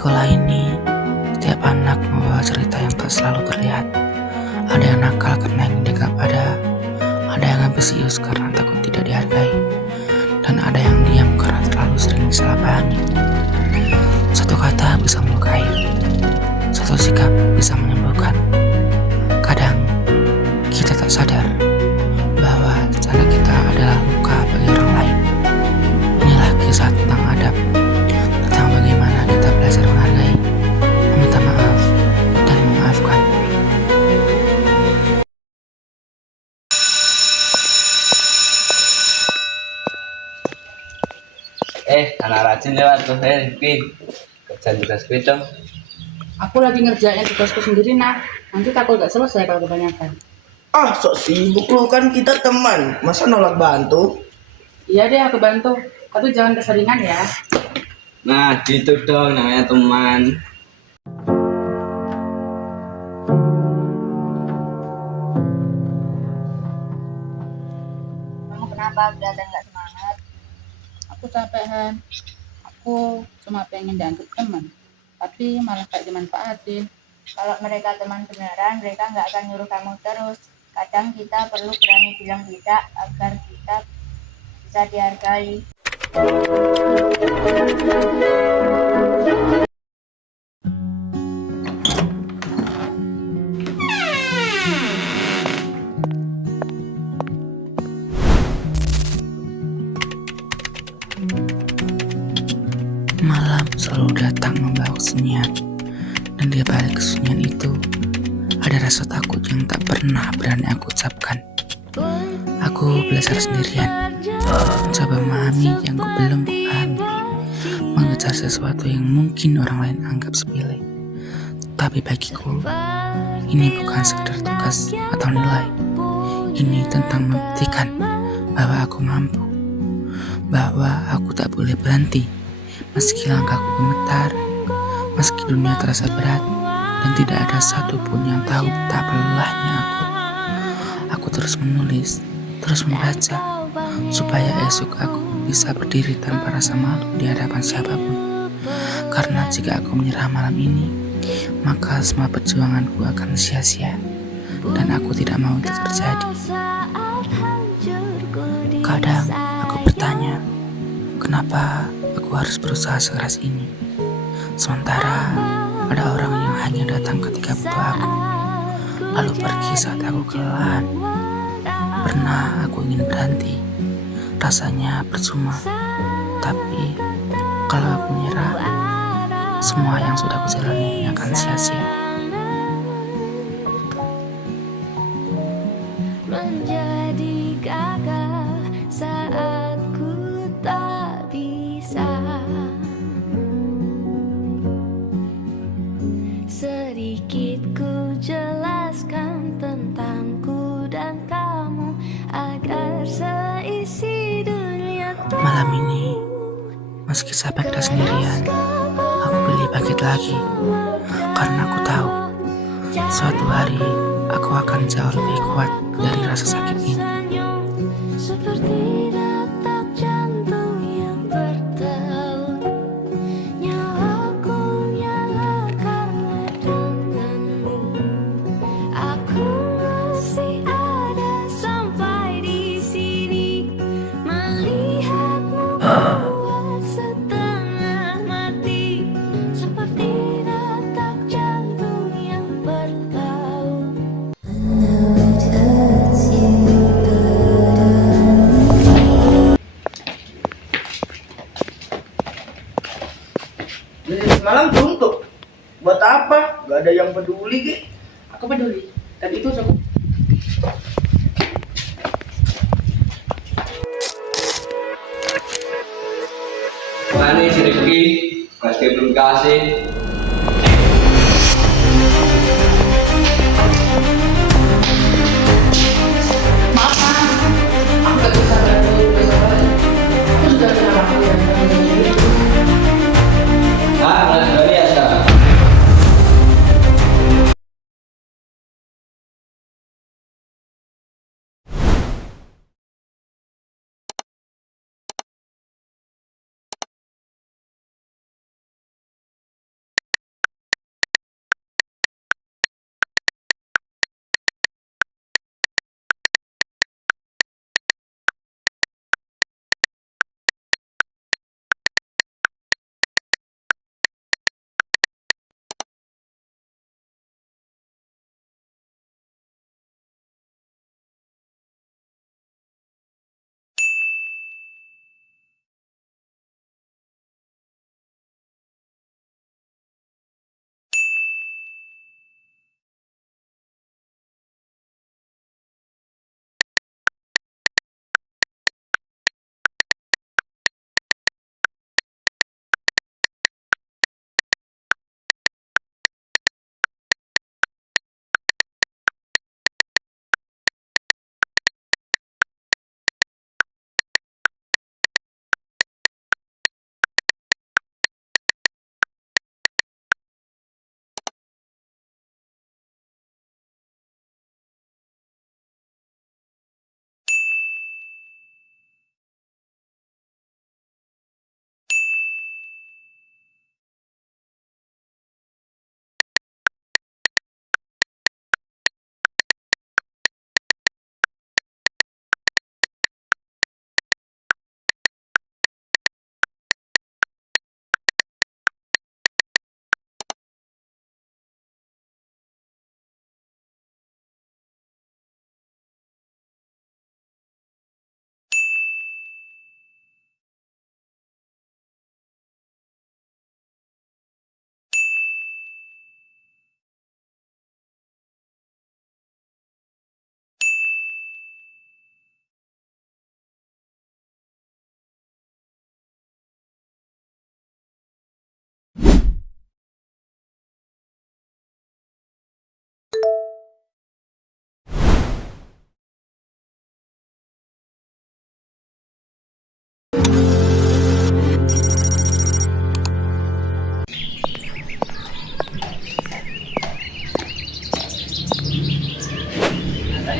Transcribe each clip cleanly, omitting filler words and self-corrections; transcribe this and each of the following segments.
sekolah ini, setiap anak membawa cerita yang tak selalu terlihat. Ada yang nakal karena ingin dianggap ada yang ambisius karena takut tidak dihargai, dan ada yang diam karena terlalu sering disalahpahami. Satu kata bisa melukai, satu sikap bisa menyembuhkan. Kadang kita tak sadar bahwa canda kita adalah luka bagi orang lain. Inilah kisah tentang adab, tentang bagaimana kita belajar menghargai, meminta maaf, dan memaafkan. Anak rajin lewat tuh, Pin. Kerjaan tugas gue dong. Aku lagi ngerjain tugasku sendiri, nah. Nanti takut gak selesai kalau kebanyakan. Ah, sok sibuk lu, kan kita teman. Masa nolak bantu? Iya deh, aku bantu. Tapi jangan keseringan ya. Nah, gitu dong namanya teman. Kamu kenapa kelihatan nggak semangat? Aku capek, Han. Aku cuma pengen dianggap teman. Tapi malah kayak dimanfaatin. Kalau mereka teman beneran, mereka nggak akan nyuruh kamu terus. Kadang kita perlu berani bilang tidak agar kita bisa dihargai. Malam selalu datang membawa kesunyian, dan di balik kesunyian itu ada rasa takut yang tak pernah berani aku ucapkan. Aku belajar sendirian, mencoba memahami yang belum kupahami, mengejar sesuatu yang mungkin orang lain anggap sepele. Tapi bagiku, ini bukan sekedar tugas atau nilai. Ini tentang membuktikan bahwa aku mampu, bahwa aku tak boleh berhenti meski langkahku gemetar, meski dunia terasa berat, dan tidak ada satupun yang tahu betapa lelahnya aku. Aku terus menulis, terus membaca, supaya esok aku bisa berdiri tanpa rasa malu di hadapan siapapun. Karena jika aku menyerah malam ini, maka semua perjuanganku akan sia-sia, dan aku tidak mau itu terjadi. Kadang aku bertanya, kenapa aku harus berusaha sekeras ini? Sementara ada orang yang hanya datang ketika butuh aku, lalu pergi saat aku kelelahan. Pernah aku ingin berhenti, rasanya percuma. Tapi kalau aku menyerah, semua yang sudah aku jalani akan sia-sia. Menjadi gagal saat ku tak bisa. Sedikit ku jelaskan tentangku dan kamu agar seisi dunia tahu. Malam ini, meski capek dan sendirian, aku pilih bangkit lagi. Karena aku tahu, suatu hari aku akan jauh lebih kuat dari rasa sakit ini. Seperti detak jantung yang bertaut, nyawaku nyala karena denganmu. Aku masih ada sampai di sini, melihatmu buat setengah mati. Seperti detak jantung yang bertaut. Semalam suntuk. Buat apa? Gak ada yang peduli, Ki. Aku peduli. Dan itu cukup. Mana si Rifki? Kasih belum kasih.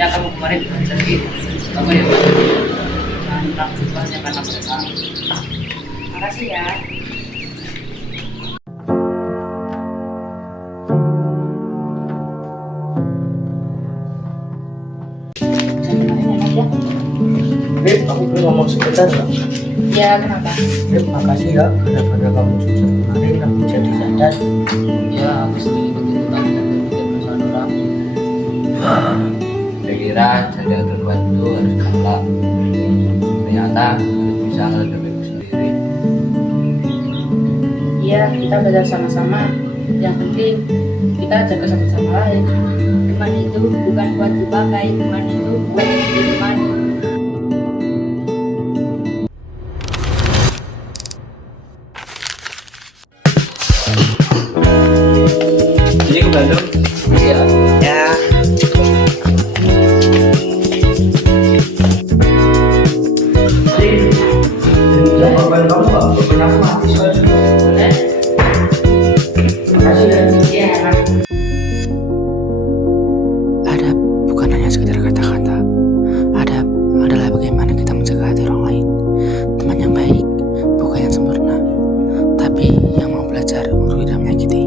Makanya kamu kemarin belajar gitu. Kamu hebat. Jangan melakukan hanya karena mereka. Makasih ya. Beb, aku boleh ngomong sebentar nggak? Ya, kenapa? Beb, makasih ya karena kamu jujur kemarin aku jadi sadar. Ya, aku sering ikut-ikutan dan berpikir perasaan orang. Saya kira jadi yang terbantu harus kalah. Ternyata harus bisa menghadapiku sendiri. Iya, kita belajar sama-sama. Yang penting kita jaga satu sama lain. Teman itu bukan buat dipakai, teman itu buat ditemani. Jadi ke Bandung. Iya. Ya. Jawaban kamu nggak pernah mati soalnya. Boleh? Makasih ya. Iya. Adab bukan hanya sekedar kata-kata. Adab adalah bagaimana kita menjaga hati orang lain. Teman yang baik bukan yang sempurna, tapi yang mau belajar untuk tidak menyakiti.